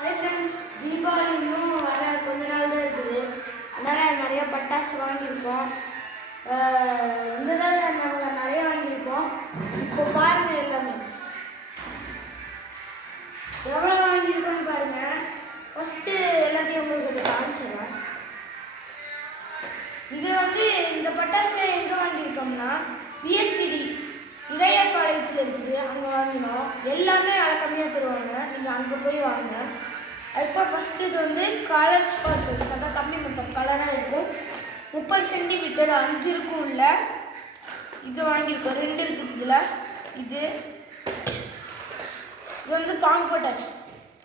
Hi friends, Deepavali இன்னும் வர கொஞ்ச நாள் தான் இருக்குது. அதனால் நிறைய பட்டாசு வாங்கியிருக்கோம். இந்த தடவை நாங்கள் நிறைய வாங்கியிருக்கோம். இப்போ பாருங்கள், எல்லாமே எவ்வளோ வாங்கியிருக்கோன்னு பாருங்கள். ஃபஸ்ட்டு எல்லாத்தையும் உங்களுக்கு காமிச்சிடுறேன். இது இந்த பட்டாசு எங்கே வாங்கியிருக்கோம்னா விஎஸ்டிடி இடையப்பாளையத்தில் இருக்குது. அங்கே வாங்கினோம். எல்லாமே விலை கம்மியாக தருவாங்க. நீங்கள் அங்கே போய் வாங்க. அதுக்கப்புறம் ஃபஸ்ட்டு இது கலர் ஸ்பார்க்கிள்ஸ், அதான் கம்மி மொத்தம் கலராக இருக்கும். 30 சென்டிமீட்டர் 5 இருக்கும். இல்லை இது வாங்கியிருக்கோம். 2 இருக்குது இதில். இது பாம்பு பட்டாசு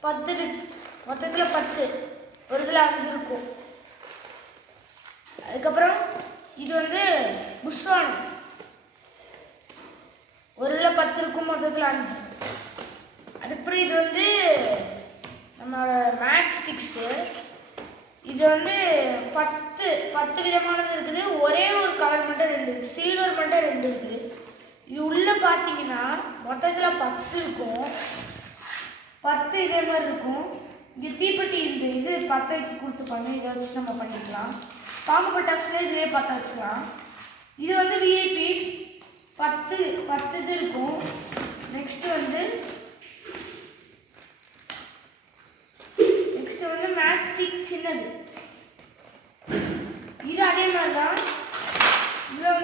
10 இருக்கு. மொத்தத்தில் 10, ஒரு இதில் 5 இருக்கும். அதுக்கப்புறம் இது புஷ்வானம், ஒரு இதில் 10 இருக்கும், மொத்தத்தில் 5. அதுக்கப்புறம் இது நம்மளோட மேட்ச் ஸ்டிக்ஸு. இது 10 விதமானது இருக்குது. ஒரே ஒரு கலர் மட்டும் 2 இருக்குது. சில்வர் மட்டும் 2 இருக்குது. இது உள்ளே பார்த்தீங்கன்னா மொத்தத்தில் 10 இருக்கும். 10 இதே மாதிரி இருக்கும். இங்கே தீப்பெட்டி இது பற்ற வைக்க கொடுத்துப்பாங்க. இதை வச்சு நம்ம பண்ணிக்கலாம். பாம்பு பட்டாசுல இதுவே பற்ற வச்சுக்கலாம். இது விஐபி 10 இது இருக்கும். நெக்ஸ்ட்டு மேட்ச்ஸ்டிக் சின்னது. இது அதே மாதிரி தான். இதில்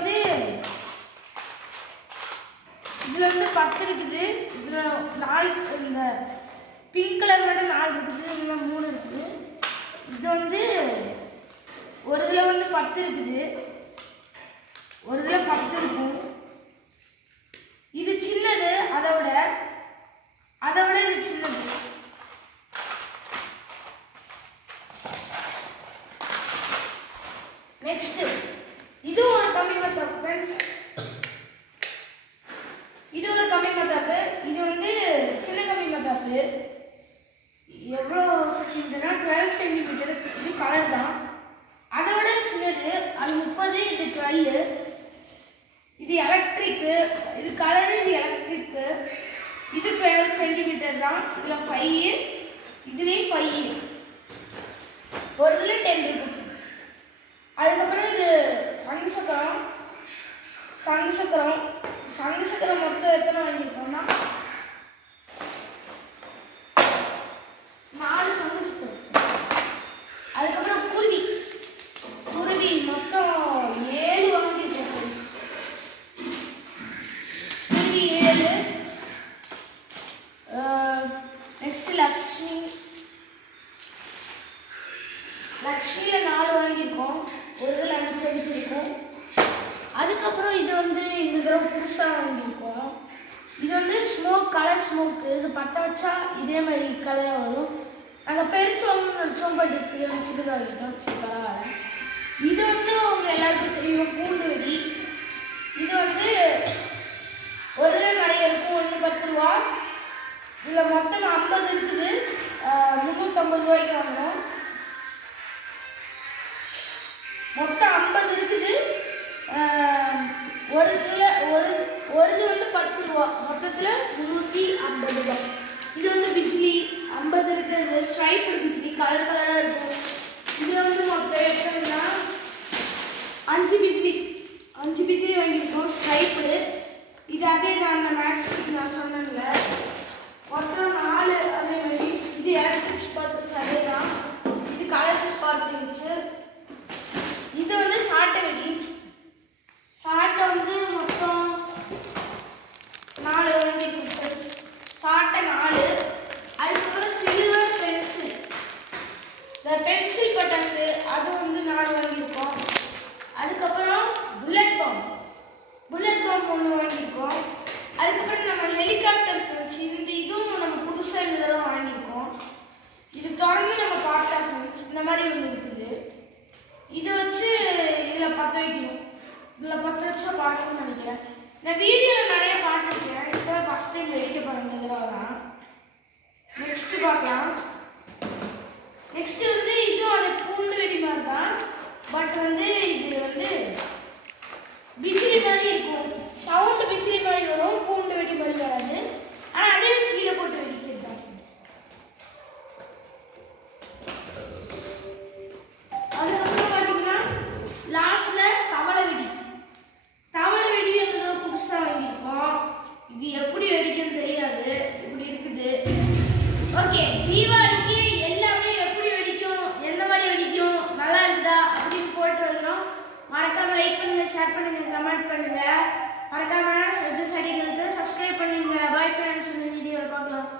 10 இருக்குது. இதில் 4, இந்த பிங்க் கலர் மட்டும் 4 இருக்குது. இதில் 3 இருக்குது. இது ஒரு இதில் 10 இருக்குது. ஒரு இதில் 10 இருக்கும். இது சின்னது. அதை விட இது சின்னது. நெக்ஸ்ட் இது ஒரு கம்மி மத்தாப்பு ஃப்ரெண்ட்ஸ். இது ஒரு கம்மி மத்தாப்பு. இது சின்ன கம்மி மத்தாப்பு. எவ்வளோ சென்டிமீட்டர்னா 12 சென்டிமீட்டர். இது கலர் தான். அதை விட சின்னது. அது 30, இது 12. இது எலக்ட்ரிக்கு. இது கலரு, இது எலக்ட்ரிக்கு. இது 12 சென்டிமீட்டர் தான். இதில் 5, இதுலேயும் 5. ஒரு இதில் 10 இருக்கு. அதுக்கப்புறம் இது சங்கு சக்கரம் மொத்தம் எத்தனை வாங்கியிருக்கோம்னா 4 சங்கு சக்கரம். அதுக்கப்புறம் குருவி மொத்தம் 7 வாங்கியிருக்கோம். குருவி 7. நெக்ஸ்ட் லக்ஷ்மியில் 4 வாங்கியிருக்கோம். ஒரு இதில் 5 செடிச்சிருக்கோம். அதுக்கப்புறம் இது இந்த தடவை புதுசாக வாங்கியிருக்கோம். இது கலர் ஸ்மோக்கு. இது பற்ற வச்சா இதே மாதிரி கலராக வரும். நாங்கள் பெருசு நினச்சோம், பட் இது சின்னதாகிட்டோம். சரி, பரவாயில்ல. இது உங்கள் எல்லாருக்கும் தெரியும், பூண்டு வெடி. இது ஒரு இதில் நிறைய இருக்கும். 1 10 ரூபா. இதில் மொத்தம் 50 இருக்குது. 350 ரூபாய்க்கு வாங்கணும். மொத்தம் 50 இருக்குது. ஒரு இது 10 ரூபா. மொத்தத்தில் 350 ரூபா. இது பிஜ்லி 50 இருக்குது. ஸ்ட்ரைப்டு பிஜ்லி கலர் கலராக இருக்கும். இது மொத்தம் எத்தனைன்னா 5 பிஜ்லி வாங்கியிருக்கோம், ஸ்ட்ரைப்டு. இது அதே தான், அந்த மேட்ச்க்கு நான் சொன்னேன்ல. மொத்தம் 4 அதே மாதிரி. இது எலக்ட்ரிக் ஸ்பார்க்கிள்ஸ் அதே தான். இது கலர் ஸ்பார்க்கிள்ஸு. இது சாட்டை வெடி. சாட்டை மொத்தம் 4 வாங்கியிருக்கோம். சாட்டை 4. அதுக்கப்புறம் சில்வர் பென்சில், இந்த பென்சில் பட்டாசு, அது 4 வாங்கியிருக்கோம். அதுக்கப்புறம் புல்லட் பாம் 1 வாங்கியிருக்கோம். அதுக்கப்புறம் நம்ம ஹெலிகாப்டர் ஃப்ரெண்ட்ஸ். இதுவும் நம்ம புதுசாக இந்த தடவை வாங்கியிருக்கோம். இது தொடர்ந்து நம்ம பார்த்தா ஃப்ரெண்ட்ஸ். இந்த மாதிரி ஒன்று இருக்குது. இது வச்சு இதில் பற்ற வைக்கணும். இதில் பற்ற வச்சா பார்க்கணும்னு நினைக்கிறேன். நான் வீடியோவில் நிறைய பார்த்துருக்கேன். இப்போ ஃபஸ்ட் டைம் வெடிக்க போகிறேன் இதெல்லாம் தான். நெக்ஸ்ட்டு பார்க்கலாம். நெக்ஸ்ட்டு இதுவும் அது பூண்டு வெடி மாதிரி தான். பட் இது பிஜ்லி மாதிரி இருக்கும். சவுண்டு பிஜ்லி மாதிரி வரும், பூண்டு வெடி மாதிரி வராது. ஆனால் அதே கீழே போட்டு வெடிக்கிறது தான். ஓகே, தீபாவளிக்கு எல்லாமே எப்படி வெடிக்கும், எந்த மாதிரி வெடிக்கும், நல்லா இருக்குதா அப்படின்னு போட்டு வைக்கிறோம். மறக்காம லைக் பண்ணுங்க, ஷேர் பண்ணுங்க, கமெண்ட் பண்ணுங்க. மறக்காம சப்ஸ்கிரைப் பண்ணுங்க. பாய் ஃப்ரெண்ட்ஸ், இந்த வீடியோவை பார்க்கலாம்.